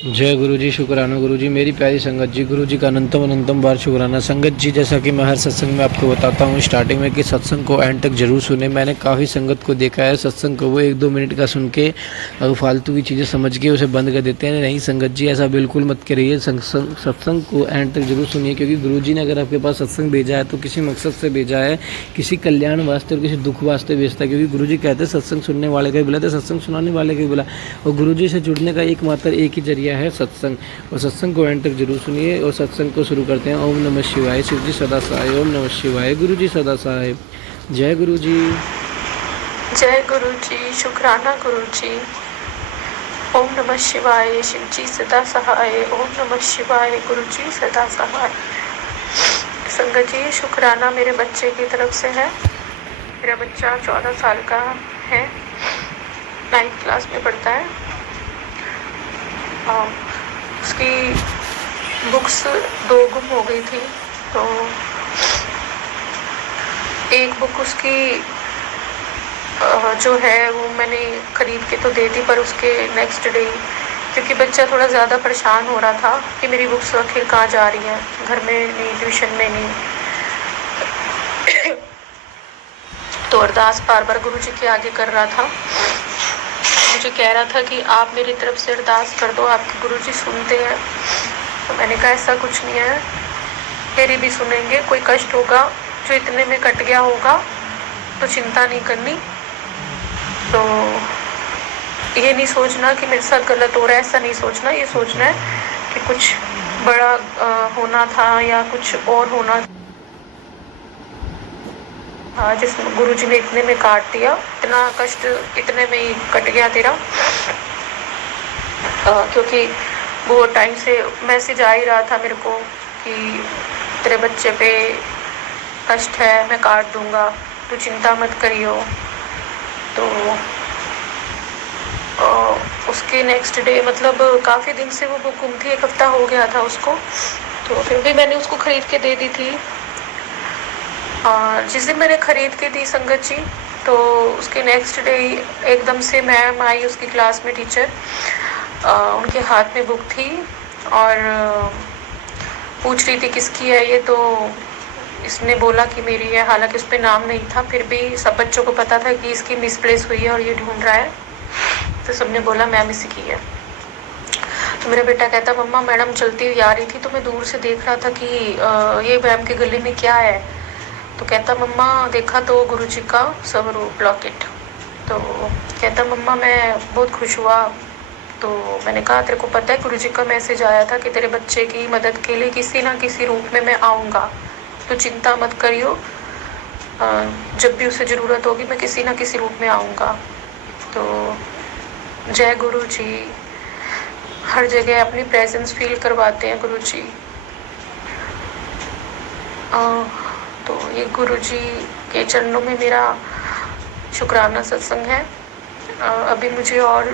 जय गुरु जी, शुक्राना गुरु जी। मेरी प्यारी संगत जी, गुरु जी का अनंतम अनंतम बार शुक्राना। संगत जी, जैसा कि मैं हर सत्संग में आपको बताता हूँ स्टार्टिंग में कि सत्संग को एंड तक जरूर सुने। मैंने काफ़ी संगत को देखा है सत्संग को वो 1-2 मिनट का सुन के फालतू की चीज़ें समझ के उसे बंद कर देते हैं। नहीं संगत जी, ऐसा बिल्कुल मत करिए। सत्संग को एंड तक जरूर सुनिए, क्योंकि गुरु जी ने अगर आपके पास सत्संग भेजा है तो किसी मकसद से भेजा है, किसी कल्याण वास्ते और किसी दुख वास्ते भेजता है। क्योंकि गुरु जी कहते हैं सत्संग सुनने वाले का भी बुला तो सत्संग सुनाने वाले का भी बुला। और गुरु जी से जुड़ने का एकमात्र एक ही जरिया है सत्संग। और सत्संग को एंड तक जरूर सुनिए। और सत्संग को शुरू करते हैं। ओम नमः शिवाय। शिव जी सदा सहाय। ओम नमः शिवाय। गुरु जी सदा सहाय। जय गुरु जी। जय गुरु जी, शुक्राना गुरु जी। ओम नमः शिवाय। शिव जी सदा सहाय। ओम नमः शिवाय। गुरु जी सदा सहाय। संगत जी, शुक्राना मेरे बच्चे की तरफ से है। मेरा बच्चा 14 साल का है, 9th क्लास में पढ़ता है। उसकी बुक्स 2 गुम हो गई थी, तो एक बुक उसकी जो है वो मैंने खरीद के तो दे दी, पर उसके नेक्स्ट डे, क्योंकि बच्चा थोड़ा ज़्यादा परेशान हो रहा था कि मेरी बुक्स आखिर कहाँ जा रही हैं, घर में नहीं, ट्यूशन में नहीं। तो अरदास बार बार गुरु जी के आगे कर रहा था। मुझे कह रहा था कि आप मेरी तरफ से अरदास कर दो, आपके गुरु जी सुनते हैं। तो मैंने कहा ऐसा कुछ नहीं है, मेरी भी सुनेंगे। कोई कष्ट होगा जो इतने में कट गया होगा तो चिंता नहीं करनी। तो ये नहीं सोचना कि मेरे साथ गलत हो रहा है, ऐसा नहीं सोचना। ये सोचना है कि कुछ बड़ा होना था या कुछ और होना था, जिस गुरु जी ने इतने में काट दिया। इतना कष्ट इतने में ही कट गया तेरा। क्योंकि वो टाइम से मैसेज आ ही रहा था मेरे को कि तेरे बच्चे पे कष्ट है, मैं काट दूंगा, तू चिंता मत करियो। तो उसके नेक्स्ट डे, मतलब काफ़ी दिन से वो बुक गुम थी, 1 हफ्ता हो गया था उसको। तो फिर भी मैंने उसको खरीद के दे दी थी। जिस दिन मैंने खरीद के दी संगत जी, तो उसके नेक्स्ट डे एकदम से मैम आई उसकी क्लास में, टीचर। उनके हाथ में बुक थी और पूछ रही थी किसकी है ये। तो इसने बोला कि मेरी है, हालांकि उस पर नाम नहीं था। फिर भी सब बच्चों को पता था कि इसकी मिसप्लेस हुई है और ये ढूंढ रहा है। तो सबने बोला मैम इसी की है। तो मेरा बेटा कहता मम्मा, मैडम चलती हुई आ रही थी तो मैं दूर से देख रहा था कि ये मैम के गले में क्या है। तो कहता मम्मा देखा तो गुरु जी का स्वरूप लॉकेट। तो कहता मम्मा मैं बहुत खुश हुआ। तो मैंने कहा तेरे को पता है गुरु जी का मैसेज आया था कि तेरे बच्चे की मदद के लिए किसी ना किसी रूप में मैं आऊँगा, तो चिंता मत करियो, जब भी उसे ज़रूरत होगी मैं किसी ना किसी रूप में आऊँगा। तो जय गुरु जी। हर जगह अपनी प्रेजेंस फील करवाते हैं गुरु जी। तो ये गुरु जी के चरणों में मेरा शुक्राना सत्संग है। अभी मुझे और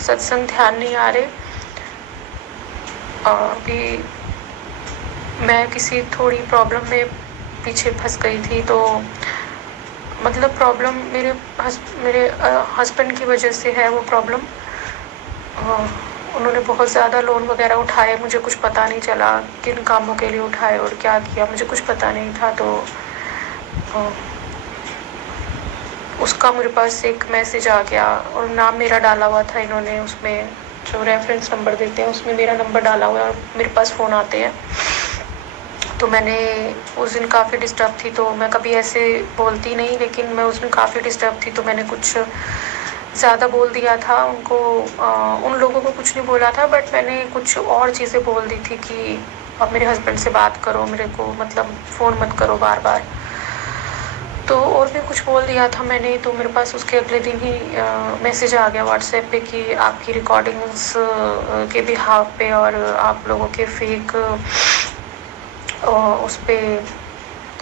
सत्संग ध्यान नहीं आ रहे। अभी मैं किसी थोड़ी प्रॉब्लम में पीछे फंस गई थी। तो मतलब प्रॉब्लम मेरे हस्बैंड की वजह से है वो प्रॉब्लम। उन्होंने बहुत ज़्यादा लोन वगैरह उठाए, मुझे कुछ पता नहीं चला किन कामों के लिए उठाए और क्या किया, मुझे कुछ पता नहीं था। तो उसका मेरे पास एक मैसेज आ गया और नाम मेरा डाला हुआ था इन्होंने, उसमें जो रेफरेंस नंबर देते हैं उसमें मेरा नंबर डाला हुआ है और मेरे पास फ़ोन आते हैं। तो मैंने उस दिन काफ़ी डिस्टर्ब थी, तो मैं कभी ऐसे बोलती नहीं, लेकिन मैं उस दिन काफ़ी डिस्टर्ब थी तो मैंने कुछ ज़्यादा बोल दिया था उनको। उन लोगों को कुछ नहीं बोला था, बट मैंने कुछ और चीज़ें बोल दी थी कि अब मेरे हस्बैंड से बात करो, मेरे को मतलब फ़ोन मत करो बार बार। तो और भी कुछ बोल दिया था मैंने। तो मेरे पास उसके अगले दिन ही मैसेज आ गया व्हाट्सएप पे कि आपकी रिकॉर्डिंग्स के बिहाफ पे और आप लोगों के फेक उस पर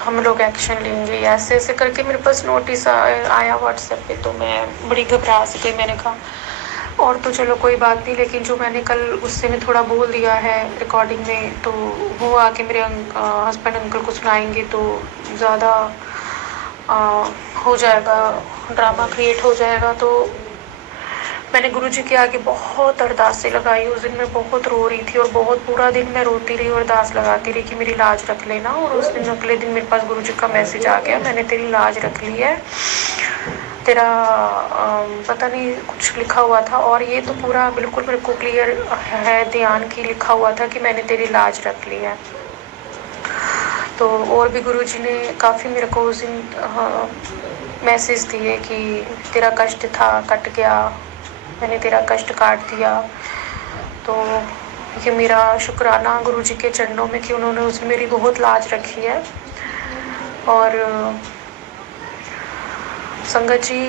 हम लोग एक्शन लेंगे, ऐसे ऐसे करके मेरे पास नोटिस आया व्हाट्सएप पे। तो मैं बड़ी घबरा सी गई। मैंने कहा और तो चलो कोई बात नहीं, लेकिन जो मैंने कल गुस्से में थोड़ा बोल दिया है रिकॉर्डिंग में, तो वो आके मेरे हस्बैंड अंकल को सुनाएंगे तो ज़्यादा हो जाएगा, ड्रामा क्रिएट हो जाएगा। तो मैंने गुरुजी के आगे बहुत अरदासें लगाई। उस दिन मैं बहुत रो रही थी और बहुत पूरा दिन मैं रोती रही और अरदास लगाती रही कि मेरी लाज रख लेना। और उस दिन अगले दिन मेरे पास गुरुजी का मैसेज आ गया, मैंने तेरी लाज रख ली है, तेरा पता नहीं कुछ लिखा हुआ था, और ये तो पूरा बिल्कुल मेरे को क्लियर है ध्यान की लिखा हुआ था कि मैंने तेरी लाज रख ली है। तो और भी गुरुजी ने काफ़ी मेरे को उस दिन मैसेज दिए कि तेरा कष्ट था कट गया, मैंने तेरा कष्ट काट दिया। तो ये मेरा शुक्राना गुरुजी के चरणों में कि उन्होंने उसमें मेरी बहुत लाज रखी है। और संगत जी,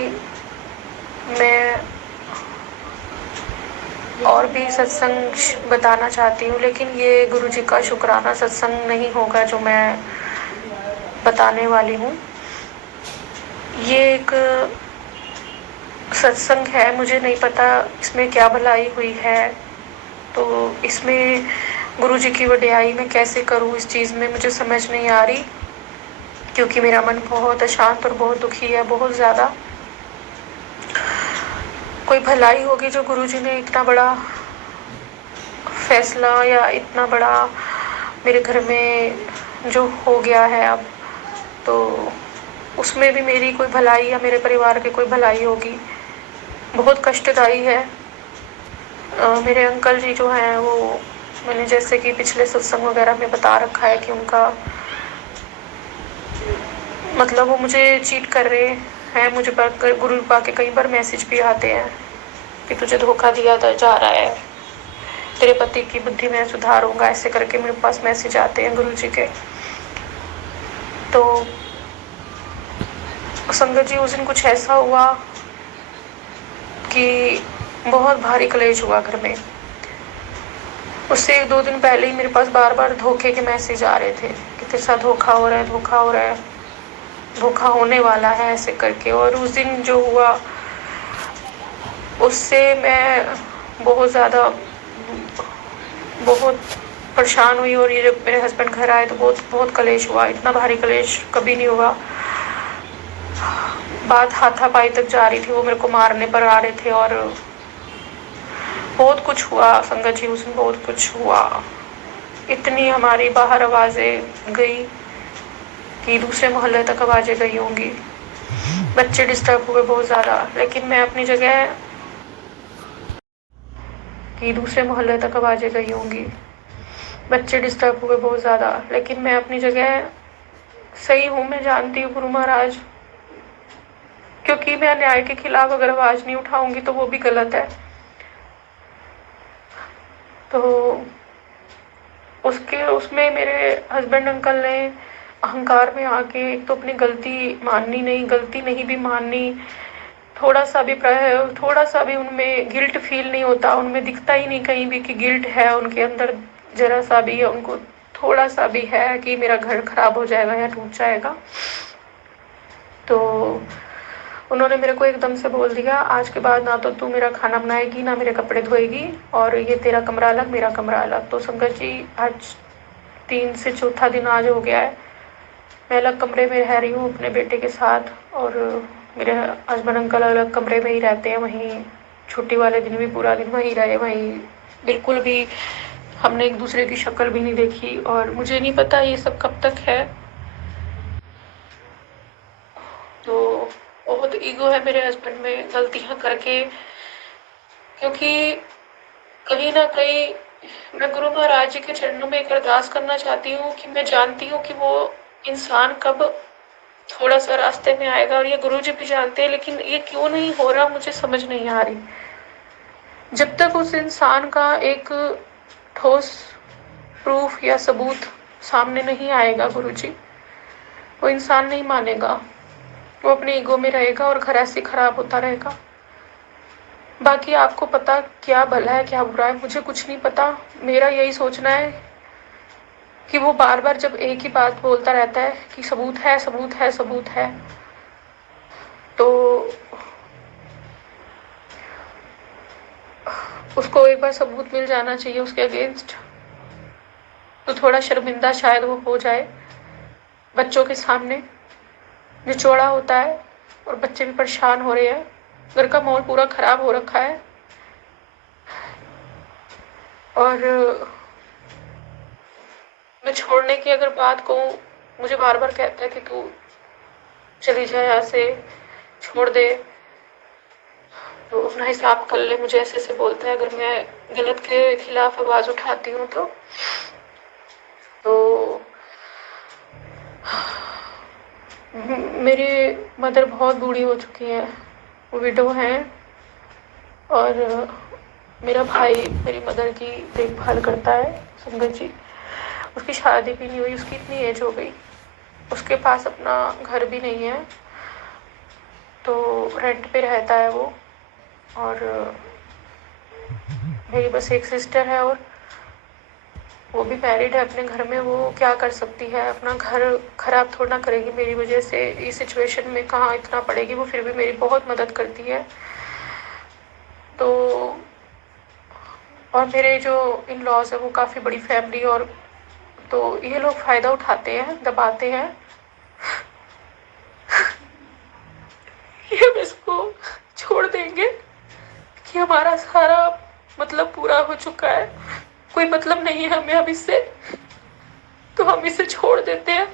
मैं और भी सत्संग बताना चाहती हूँ, लेकिन ये गुरुजी का शुक्राना सत्संग नहीं होगा जो मैं बताने वाली हूँ। ये एक सत्संग है, मुझे नहीं पता इसमें क्या भलाई हुई है, तो इसमें गुरुजी की वडियाई मैं कैसे करूँ, इस चीज़ में मुझे समझ नहीं आ रही, क्योंकि मेरा मन बहुत अशांत और बहुत दुखी है, बहुत ज़्यादा। कोई भलाई होगी जो गुरुजी ने इतना बड़ा फैसला या इतना बड़ा मेरे घर में जो हो गया है अब, तो उसमें भी मेरी कोई भलाई या मेरे परिवार की कोई भलाई होगी। बहुत कष्टदायी है। मेरे अंकल जी जो हैं वो, मैंने जैसे कि पिछले सत्संग वगैरह में बता रखा है कि उनका मतलब वो मुझे चीट कर रहे हैं। मुझे गुरु कृपा के कई बार मैसेज भी आते हैं कि तुझे धोखा दिया जा रहा है, तेरे पति की बुद्धि में सुधार होगा, ऐसे करके मेरे पास मैसेज आते हैं गुरु जी के। तो संगत जी, उस दिन कुछ ऐसा हुआ कि बहुत भारी कलेश हुआ घर में। उससे 1-2 दिन पहले ही मेरे पास बार बार धोखे के मैसेज आ रहे थे कि तेरे साथ धोखा हो रहा है, धोखा हो रहा है, धोखा होने वाला है, ऐसे करके। और उस दिन जो हुआ उससे मैं बहुत ज़्यादा बहुत परेशान हुई। और ये जब मेरे हस्बैंड घर आए तो बहुत बहुत कलेश हुआ। इतना भारी कलेश कभी नहीं हुआ। बात हाथापाई तक जा रही थी, वो मेरे को मारने पर आ रहे थे और बहुत कुछ हुआ संगत जी, उसमें बहुत कुछ हुआ। इतनी हमारी बाहर आवाज़ें गई कि दूसरे मोहल्ले तक आवाज़ें गई होंगी। बच्चे डिस्टर्ब हुए बहुत ज़्यादा, लेकिन मैं अपनी जगह कि दूसरे मोहल्ले तक आवाज़ें गई होंगी। बच्चे डिस्टर्ब हुए बहुत ज़्यादा, लेकिन मैं अपनी जगह सही हूँ। मैं जानती हूँ गुरु महाराज, क्योंकि मैं अन्याय के खिलाफ अगर आवाज़ नहीं उठाऊंगी तो वो भी गलत है। तो उसमें मेरे हस्बैंड अंकल ने अहंकार में आके एक तो अपनी गलती नहीं भी माननी। थोड़ा सा भी उनमें गिल्ट फील नहीं होता, उनमें दिखता ही नहीं कहीं भी कि गिल्ट है उनके अंदर। जरा सा भी उनको थोड़ा सा भी है कि मेरा घर खराब हो जाएगा या टूट जाएगा। तो उन्होंने मेरे को एकदम से बोल दिया, आज के बाद ना तो तू मेरा खाना बनाएगी, ना मेरे कपड़े धोएगी, और ये तेरा कमरा अलग, मेरा कमरा अलग। तो संगत जी, आज 3 से चौथा दिन आज हो गया है, मैं अलग कमरे में रह रही हूँ अपने बेटे के साथ, और मेरे हस्बैंड अंकल अलग कमरे में ही रहते हैं। वहीं छुट्टी वाले दिन भी पूरा दिन वहीं रहे, वहीं बिल्कुल भी हमने एक दूसरे की शक्ल भी नहीं देखी। और मुझे नहीं पता ये सब कब तक है। तो बहुत ईगो है मेरे हस्बैंड में, गलतियाँ करके, क्योंकि कहीं ना कहीं मैं गुरु महाराज जी के चरणों में एक अरदास करना चाहती हूँ कि मैं जानती हूँ कि वो इंसान कब थोड़ा सा रास्ते में आएगा, और ये गुरु जी भी जानते हैं, लेकिन ये क्यों नहीं हो रहा मुझे समझ नहीं आ रही। जब तक उस इंसान का एक ठोस प्रूफ या सबूत सामने नहीं आएगा गुरु जी, वो इंसान नहीं मानेगा, वो अपने ईगो में रहेगा और घर ऐसे खराब होता रहेगा। बाकी आपको पता क्या भला है क्या बुरा है, मुझे कुछ नहीं पता। मेरा यही सोचना है कि वो बार बार जब एक ही बात बोलता रहता है कि सबूत है, सबूत है, सबूत है, तो उसको एक बार सबूत मिल जाना चाहिए उसके अगेंस्ट, तो थोड़ा शर्मिंदा शायद वो हो जाए बच्चों के सामने। निचोड़ा होता है और बच्चे भी परेशान हो रहे हैं, घर का माहौल पूरा खराब हो रखा है। और मैं छोड़ने की अगर बात कहूँ, मुझे बार-बार कहता है कि तू चली जा यहाँ से, छोड़ दे, तो अपना हिसाब कर ले। मुझे ऐसे-ऐसे बोलता है अगर मैं गलत के खिलाफ आवाज़ उठाती हूँ तो। तो मेरी मदर बहुत बूढ़ी हो चुकी हैं, वो विडो हैं, और मेरा भाई मेरी मदर की देखभाल करता है, संगत जी। उसकी शादी भी नहीं हुई, उसकी इतनी एज हो गई, उसके पास अपना घर भी नहीं है, तो रेंट पे रहता है वो। और मेरी बस एक सिस्टर है, और वो भी मैरिड है अपने घर में। वो क्या कर सकती है, अपना घर खराब थोड़ा ना करेगी मेरी वजह से। इस सिचुएशन में कहाँ इतना पड़ेगी, वो फिर भी मेरी बहुत मदद करती है। तो और मेरे जो इन लॉज है वो काफ़ी बड़ी फैमिली, और तो ये लोग फ़ायदा उठाते हैं, दबाते हैं। ये हम इसको छोड़ देंगे कि हमारा सारा मतलब पूरा हो चुका है, कोई मतलब नहीं है हमें अब इससे, तो हम इसे छोड़ देते हैं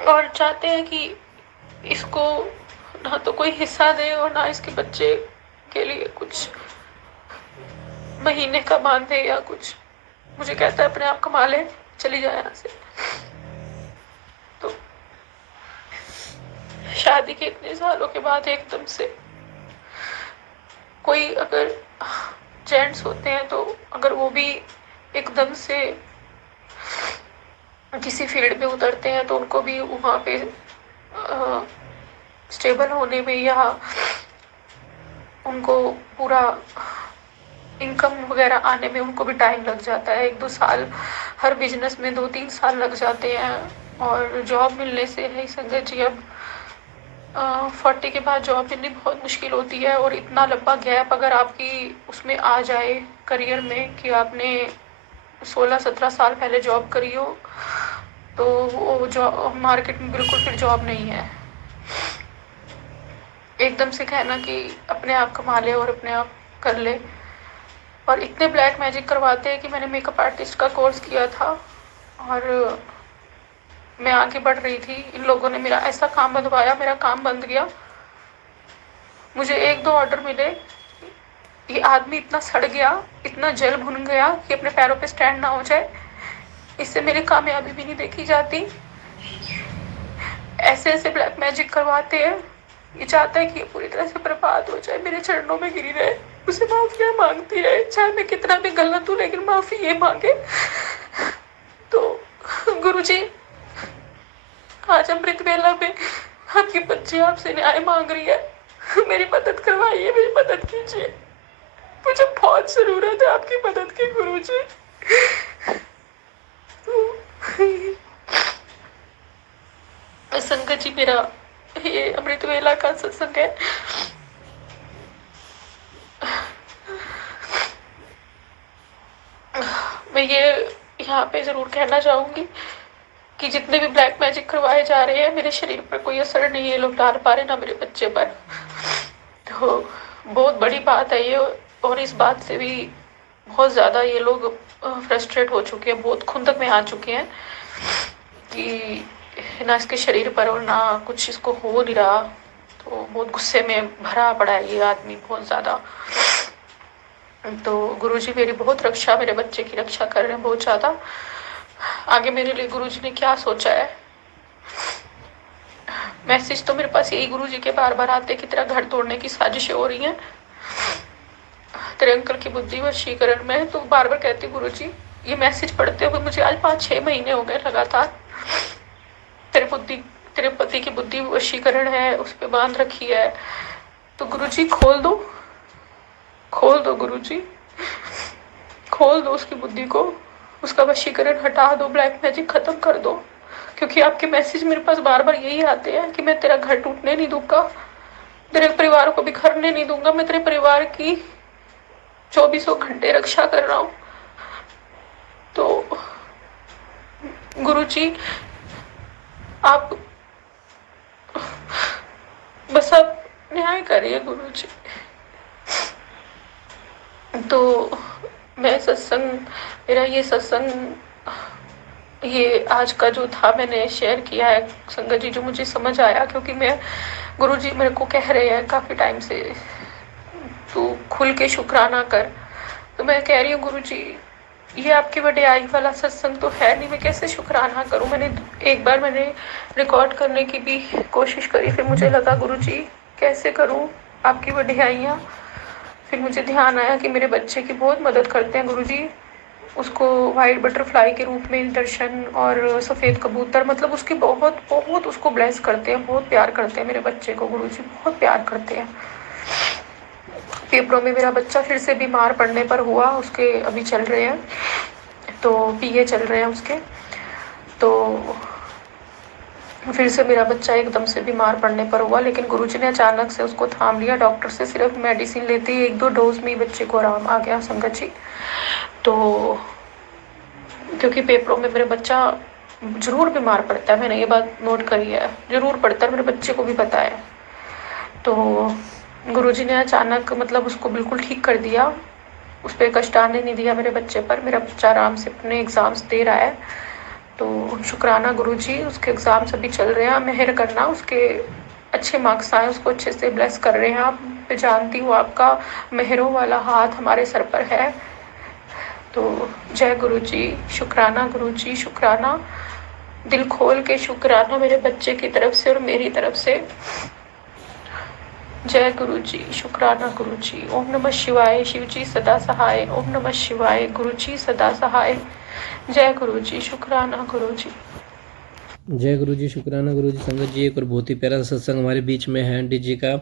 और चाहते हैं कि इसको ना तो कोई हिस्सा दे और ना इसके बच्चे के लिए कुछ महीने का मान दे या कुछ। मुझे कहता है अपने आप कमा ले, चली जाए यहाँ से। तो शादी के इतने सालों के बाद एकदम से कोई, अगर जेंट्स होते हैं तो अगर वो भी एकदम से किसी फील्ड में उतरते हैं तो उनको भी वहाँ पे स्टेबल होने में या उनको पूरा इनकम वगैरह आने में उनको भी टाइम लग जाता है। 1-2 साल, हर बिजनेस में 2-3 साल लग जाते हैं। और जॉब मिलने से नहीं संगत जी, अब 40 के बाद जॉब मिलनी बहुत मुश्किल होती है। और इतना लंबा गैप अगर आपकी उसमें आ जाए करियर में कि आपने 16-17 साल पहले जॉब करी हो, तो वो जॉब मार्केट में बिल्कुल फिर जॉब नहीं है। एकदम से कहना कि अपने आप कमा ले और अपने आप कर ले। और इतने ब्लैक मैजिक करवाते हैं कि मैंने मेकअप आर्टिस्ट का कोर्स किया था और मैं आगे बढ़ रही थी, इन लोगों ने मेरा ऐसा काम बंधवाया, मेरा काम बंद गया। मुझे 1-2 ऑर्डर मिले, ये आदमी इतना सड़ गया, इतना जल भुन गया कि अपने पैरों पे स्टैंड ना हो जाए। इससे मेरी कामयाबी भी नहीं देखी जाती। ऐसे ऐसे ब्लैक मैजिक करवाते हैं। ये चाहता है कि ये पूरी तरह से बर्बाद हो जाए, मेरे चरणों में गिरी रहे, उसे माफिया मांगती रहे, चाहे मैं कितना भी गलत हूँ लेकिन माफी ये मांगे। तो गुरुजी, आज अमृत वेला में आपकी बच्ची आपसे न्याय मांग रही है, मेरी मदद करवाइए, मेरी मदद कीजिए, मुझे बहुत जरूरत है आपकी मदद की गुरुजी। संगत जी, मेरा ये अमृत वेला का सत्संग है। मैं ये यहाँ पे जरूर कहना चाहूंगी कि जितने भी ब्लैक मैजिक करवाए जा रहे हैं, मेरे शरीर पर कोई असर नहीं ये लोग डाल पा रहे, ना मेरे बच्चे पर। तो बहुत बड़ी बात है ये, और इस बात से भी बहुत ज़्यादा ये लोग फ्रस्ट्रेट हो चुके हैं, बहुत खुंदक में आ चुके हैं कि ना इसके शरीर पर और ना कुछ इसको हो नहीं रहा। तो बहुत गुस्से में भरा पड़ा है ये आदमी, बहुत ज़्यादा। तो गुरुजी मेरी बहुत रक्षा, मेरे बच्चे की रक्षा कर रहे हैं बहुत ज़्यादा। आगे मेरे लिए गुरुजी ने क्या सोचा है, मैसेज तो मेरे पास यही गुरुजी के बार बार आते कि तेरा घर तोड़ने की साजिशें हो रही हैं, तेरे अंकल की बुद्धि वशीकरण में। तो बार बार कहती गुरुजी, ये मैसेज पढ़ते हुए मुझे आज 5-6 महीने हो गए लगातार। तेरे पति की बुद्धि वशीकरण है, उस पर बांध रखी है। तो गुरुजी खोल दो, खोल दो गुरुजी, खोल दो उसकी बुद्धि को, उसका वशीकरण हटा दो, ब्लैक मैजिक खत्म कर दो। क्योंकि आपके मैसेज मेरे पास बार बार यही आते हैं कि मैं तेरा घर टूटने नहीं दूंगा, तेरे परिवार को बिखरने नहीं दूंगा, मैं तेरे परिवार की 24 घंटे रक्षा कर रहा हूँ। तो गुरुजी, आप बस आप न्याय करिए गुरुजी। तो मैं सत्संग मेरा ये सत्संग ये आज का जो था मैंने शेयर किया है संगत जी, जो मुझे समझ आया, क्योंकि मैं गुरुजी मेरे को कह रहे हैं काफ़ी टाइम से तू खुल के शुक्राना कर, तो मैं कह रही हूँ गुरुजी ये आपकी वडियाई वाला सत्संग तो है नहीं, मैं कैसे शुक्राना करूँ। एक बार मैंने रिकॉर्ड करने की भी कोशिश करी, फिर मुझे लगा गुरुजी कैसे करूँ आपकी वडियाइयाँ। फिर मुझे ध्यान आया कि मेरे बच्चे की बहुत मदद करते हैं गुरुजी, उसको वाइट बटरफ्लाई के रूप में दर्शन और सफ़ेद कबूतर, मतलब उसकी बहुत बहुत उसको ब्लेस करते हैं, बहुत प्यार करते हैं मेरे बच्चे को गुरुजी, बहुत प्यार करते हैं। फेफड़ों में मेरा बच्चा फिर से बीमार पड़ने पर हुआ, उसके अभी चल रहे हैं, तो पीए चल रहे हैं उसके, तो फिर से मेरा बच्चा एकदम से बीमार पड़ने पर हुआ, लेकिन गुरुजी ने अचानक से उसको थाम लिया। डॉक्टर से सिर्फ मेडिसिन लेते ही 1-2 डोज में ही बच्चे को आराम आ गया संगत जी। तो क्योंकि पेपरों में मेरा बच्चा ज़रूर बीमार पड़ता है, मैंने ये बात नोट करी है, ज़रूर पड़ता है, मेरे बच्चे को भी पता है। तो गुरुजी ने अचानक मतलब उसको बिल्कुल ठीक कर दिया, उस पर कष्ट आने नहीं दिया मेरे बच्चे पर। मेरा बच्चा आराम से अपने एग्ज़ाम्स दे रहा है, तो शुक्राना गुरुजी, उसके एग्ज़ाम्स अभी चल रहे हैं, मेहर करना उसके अच्छे मार्क्स आए, उसको अच्छे से ब्लेस कर रहे हैं आप। मैं जानती हूँ आपका मेहरों वाला हाथ हमारे सर पर है। तो जय गुरुजी, शुक्राना गुरुजी, शुक्राना, दिल खोल के शुक्राना मेरे बच्चे की तरफ से और मेरी तरफ से। जय गुरुजी, शुक्राना गुरुजी। ओम नमः शिवाय, शिवजी सदा सहाय। ओम नमः शिवाय, गुरुजी सदा सहाय। जय गुरुजी, शुक्राना गुरुजी। जय गुरु जी, शुक्राना गुरु जी। संगत जी एक और बहुत ही प्यारा सत्संग हमारे बीच में है आंटी जी का।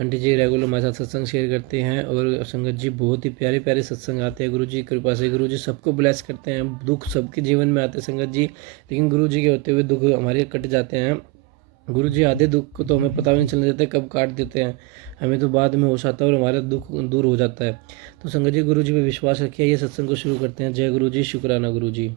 आंटी जी रेगुलर हमारे साथ सत्संग शेयर करते हैं और संगत जी बहुत ही प्यारे प्यारे सत्संग आते हैं गुरु जी की कृपा से। गुरु जी सबको ब्लेस करते हैं, दुख सबके जीवन में आते हैं संगत जी, लेकिन गुरु जी के होते हुए दुख हमारे कट जाते हैं। गुरु जी आधे दुख को तो हमें पता भी नहीं चलने देते कब काट देते हैं, हमें तो बाद में होश आता है और हमारा दुख दूर हो जाता है। तो संगत जी गुरु जी पे विश्वास रखिए, ये सत्संग को शुरू करते हैं। जय गुरु जी, शुक्राना गुरु जी।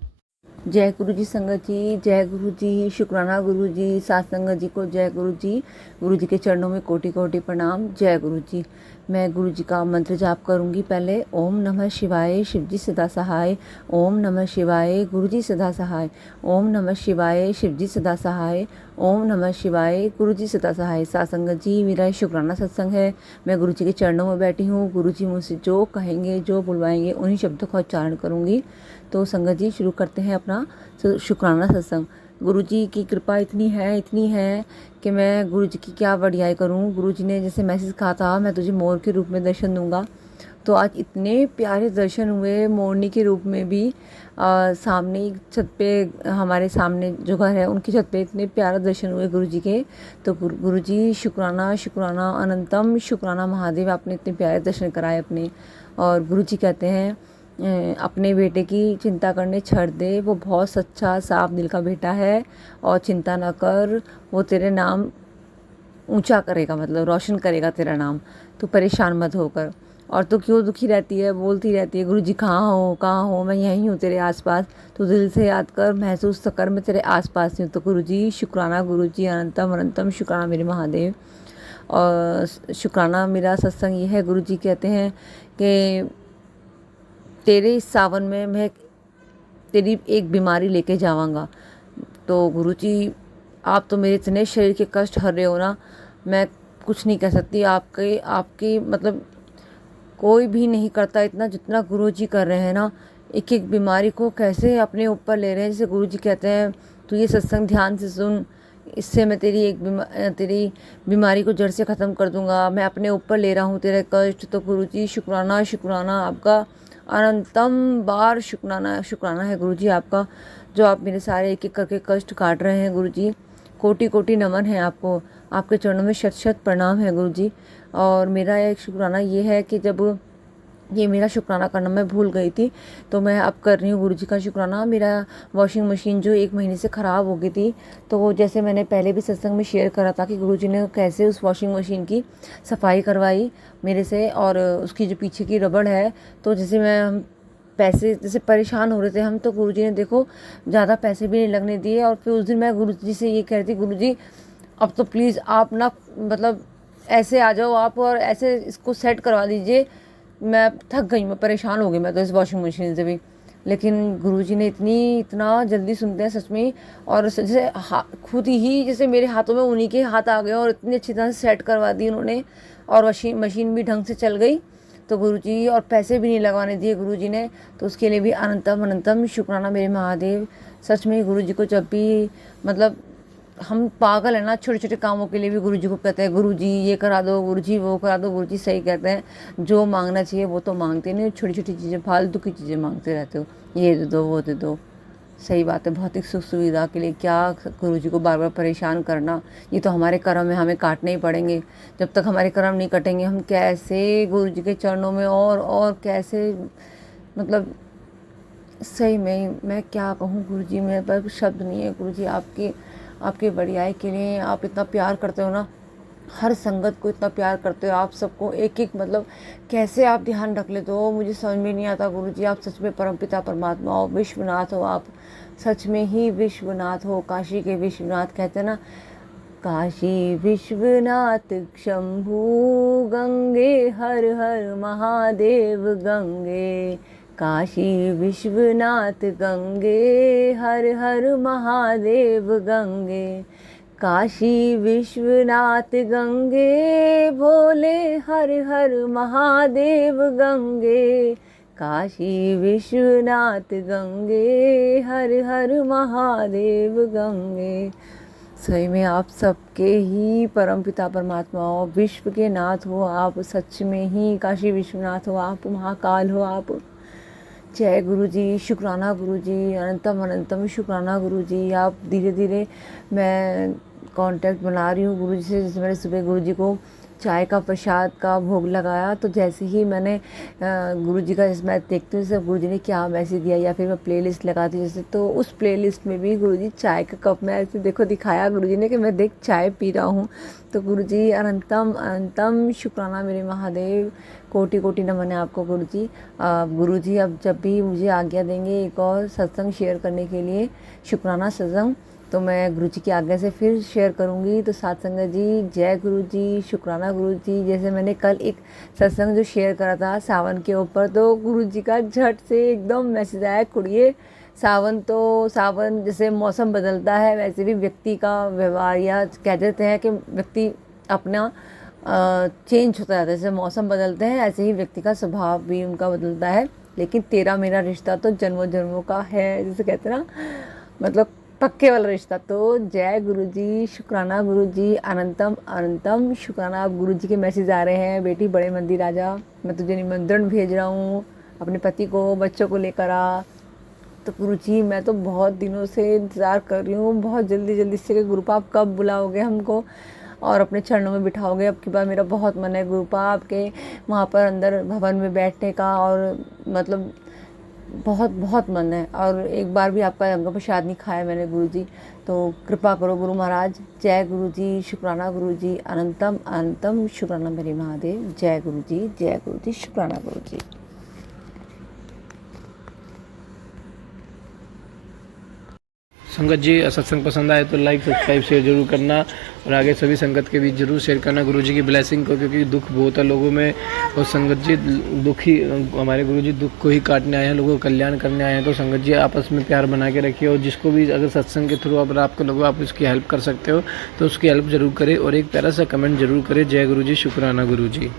जय गुरु जी संगत जी, जय गुरु जी, शुक्राना गुरु जी, साथ संगत जी को जय गुरु जी। गुरु जी के चरणों में कोटि कोटि प्रणाम। जय गुरु जी। मैं गुरु जी का मंत्र जाप करूंगी पहले। ओम नमः शिवाय, शिवजी सदा सहाय। ओम नमः शिवाय, गुरु जी सदा सहाय। ओम नमः शिवाय, शिवजी सदा सहाय। ओम नमः शिवाय, गुरु जी सदा सहाय। साथ संगत जी मेरा शुक्राना सत्संग है, मैं गुरु जी के चरणों में बैठी हूँ। गुरु जी मुझसे जो कहेंगे, जो बुलवाएंगे, उन्हीं शब्दों का उच्चारण करूँगी। तो संगत जी शुरू करते हैं अपना शुक्राना सत्संग। गुरु जी की कृपा इतनी है कि मैं गुरु जी की क्या बढ़ियाई करूं। गुरु जी ने जैसे मैसेज कहा था मैं तुझे मोर के रूप में दर्शन दूंगा, तो आज इतने प्यारे दर्शन हुए मोरनी के रूप में भी। सामने छत पे, हमारे सामने जो घर है उनकी छत पे इतने प्यारे दर्शन हुए गुरु जी के। तो गुरु जी शुक्राना, शुक्राना अनंतम, शुक्राना महादेव, आपने इतने प्यारे दर्शन कराए अपने। और गुरु जी कहते हैं अपने बेटे की चिंता करने छोड़ दे, वो बहुत सच्चा साफ दिल का बेटा है, और चिंता ना कर, वो तेरे नाम ऊंचा करेगा, मतलब रोशन करेगा तेरा नाम। तू परेशान मत होकर। और तू क्यों दुखी रहती है, बोलती रहती है गुरुजी कहाँ हो, मैं यहीं हूँ तेरे आसपास, तू दिल से याद कर, महसूस कर, मैं तेरे आसपास हूँ। तो गुरुजी शुक्राना, गुरुजी अनंतम अनंतम, शुक्राना मेरे महादेव। और शुक्राना मेरा सत्संग ये है, गुरुजी कहते हैं कि तेरे इस सावन में मैं तेरी एक बीमारी लेके जावांगा। तो गुरुजी आप तो मेरे इतने शरीर के कष्ट हर रहे हो ना, मैं कुछ नहीं कह सकती। आपके मतलब कोई भी नहीं करता इतना जितना गुरुजी कर रहे हैं ना। एक एक बीमारी को कैसे अपने ऊपर ले रहे हैं। जैसे गुरुजी कहते हैं तू ये सत्संग ध्यान से सुन, इससे मैं तेरी बीमारी को जड़ से ख़त्म कर दूंगा, मैं अपने ऊपर ले रहा हूँ तेरे कष्ट। तो गुरुजी शुक्राना, शुक्राना आपका अनंतम बार, शुक्राना है गुरुजी आपका, जो आप मेरे सारे एक एक करके कष्ट काट रहे हैं। गुरुजी कोटि कोटि नमन है आपको, आपके चरणों में शत शत प्रणाम है गुरुजी। और मेरा एक शुक्राना ये है कि जब ये मेरा शुक्राना करना मैं भूल गई थी, तो मैं अब कर रही हूँ गुरुजी का शुक्राना। मेरा वॉशिंग मशीन जो 1 महीने से ख़राब हो गई थी, तो जैसे मैंने पहले भी सत्संग में शेयर करा था कि गुरुजी ने कैसे उस वॉशिंग मशीन की सफाई करवाई मेरे से, और उसकी जो पीछे की रबड़ है, तो जैसे हम पैसे जैसे परेशान हो रहे थे हम, तो गुरुजी ने देखो ज़्यादा पैसे भी नहीं लगने दिए। और फिर उस दिन मैं गुरुजी से ये कह रही थी, गुरुजी अब तो प्लीज़ आप ना मतलब ऐसे आ जाओ आप, और ऐसे इसको सेट करवा दीजिए मैं थक गई, मैं परेशान हो गई मैं तो इस वॉशिंग मशीन से भी। लेकिन गुरुजी ने इतना जल्दी सुनते हैं सच में, और जैसे खुद ही जैसे मेरे हाथों में उन्हीं के हाथ आ गए और इतनी अच्छी तरह से सेट करवा दी उन्होंने, और मशीन भी ढंग से चल गई। तो गुरुजी, और पैसे भी नहीं लगवाने दिए गुरुजी ने, तो उसके लिए भी अनंतम अनंतम शुक्राना मेरे महादेव। सच में गुरुजी को जब भी मतलब हम पागल है ना, छोटे छोटे कामों के लिए भी गुरुजी को कहते हैं, गुरुजी ये करा दो, गुरुजी वो करा दो। गुरुजी सही कहते हैं, जो मांगना चाहिए वो तो मांगते नहीं, छोटी छोटी चीज़ें फालतू की चीज़ें मांगते रहते हो, ये दे दो वो दे दो। सही बात है, भौतिक सुख सुविधा के लिए क्या गुरुजी को बार बार परेशान करना, ये तो हमारे कर्म में हमें काटने ही पड़ेंगे। जब तक हमारे कर्म नहीं कटेंगे हम कैसे गुरुजी के चरणों में और कैसे, मतलब सही में मैं क्या कहूँ गुरुजी, मेरे पास शब्द नहीं है गुरुजी। आपके बड़ाई के लिए आप इतना प्यार करते हो ना, हर संगत को इतना प्यार करते हो आप सबको, एक एक मतलब कैसे आप ध्यान रख लेते हो मुझे समझ में नहीं आता गुरुजी। आप सच में परमपिता परमात्मा हो, विश्वनाथ हो आप, सच में ही विश्वनाथ हो, काशी के विश्वनाथ कहते हैं ना, काशी विश्वनाथ शंभू गंगे हर हर महादेव गंगे, काशी विश्वनाथ गंगे हर हर महादेव गंगे, काशी विश्वनाथ गंगे भोले हर हर महादेव गंगे, काशी विश्वनाथ गंगे हर हर महादेव गंगे। सही में आप सबके ही परमपिता परमात्मा हो, विश्व के नाथ हो आप, सच में ही काशी विश्वनाथ हो आप, महाकाल हो आप। जय गुरुजी, शुक्राना गुरुजी, अनंतम अनंतम शुक्राना गुरुजी। आप धीरे धीरे मैं कांटेक्ट बना रही हूँ गुरुजी से। जैसे मैंने सुबह गुरुजी को चाय का प्रसाद का भोग लगाया, तो जैसे ही मैंने गुरुजी का, जैसे मैं देखती हूँ जैसे गुरुजी ने क्या मैसेज दिया, या फिर मैं प्लेलिस्ट लगाती हूँ जैसे, तो उस प्लेलिस्ट में भी गुरुजी चाय का कप में ऐसे देखो दिखाया गुरुजी ने कि मैं देख चाय पी रहा हूँ। तो गुरुजी अनंतम अनंतम शुक्राना मेरे महादेव, कोटि कोटि नमन है आपको गुरुजी। गुरुजी अब जब भी मुझे आज्ञा देंगे एक और सत्संग शेयर करने के लिए, शुक्राना सत्संग, तो मैं गुरुजी की आज्ञा से फिर शेयर करूँगी। तो साथ संगत जी, जय गुरुजी, शुक्राना गुरुजी। जैसे मैंने कल एक सत्संग जो शेयर करा था सावन के ऊपर, तो गुरुजी का झट से एकदम मैसेज आया, कुड़िए सावन जैसे मौसम बदलता है वैसे भी व्यक्ति का व्यवहार, या कह देते हैं कि व्यक्ति अपना चेंज होता जाता है, जैसे मौसम बदलते हैं ऐसे ही व्यक्ति का स्वभाव भी उनका बदलता है। लेकिन तेरा मेरा रिश्ता तो जन्मों जन्मों का है, जैसे कहते हैं ना, मतलब पक्के वाला रिश्ता। तो जय गुरुजी, शुक्राना गुरुजी, अनंतम अनंतम शुक्राना। आप गुरुजी के मैसेज आ रहे हैं, बेटी बड़े मंदिर आजा, मैं तुझे निमंत्रण भेज रहा हूँ, अपने पति को बच्चों को लेकर आ। तो गुरुजी मैं तो बहुत दिनों से इंतज़ार कर रही हूँ, बहुत जल्दी से कि गुरुपा आप कब बुलाओगे हमको और अपने चरणों में बिठाओगे। अब की बार मेरा बहुत मन है गुरुपा आपके वहाँ पर अंदर भवन में बैठने का, और मतलब बहुत बहुत मन है। और एक बार भी आपका लंगर प्रसाद नहीं खाया मैंने गुरुजी, तो कृपा करो गुरु महाराज। जय गुरुजी, शुक्राना गुरुजी, अनंतम अनंतम शुक्राना मेरे महादेव। जय गुरुजी, शुक्राना गुरुजी। संगत जी सत्संग पसंद आए तो लाइक सब्सक्राइब शेयर जरूर करना, और आगे सभी संगत के बीच जरूर शेयर करना गुरुजी की ब्लेसिंग को, क्योंकि दुख बहुत है लोगों में, और संगत जी हमारे गुरुजी दुख को ही काटने आए हैं, लोगों का कल्याण करने आए हैं। तो संगत जी आपस में प्यार बना के रखिए, और जिसको भी अगर सत्संग के थ्रू अगर आपको लगे आप उसकी हेल्प कर सकते हो तो उसकी हेल्प जरूर करें, और एक प्यारा सा कमेंट जरूर करें। जय गुरुजी, शुक्राना गुरुजी।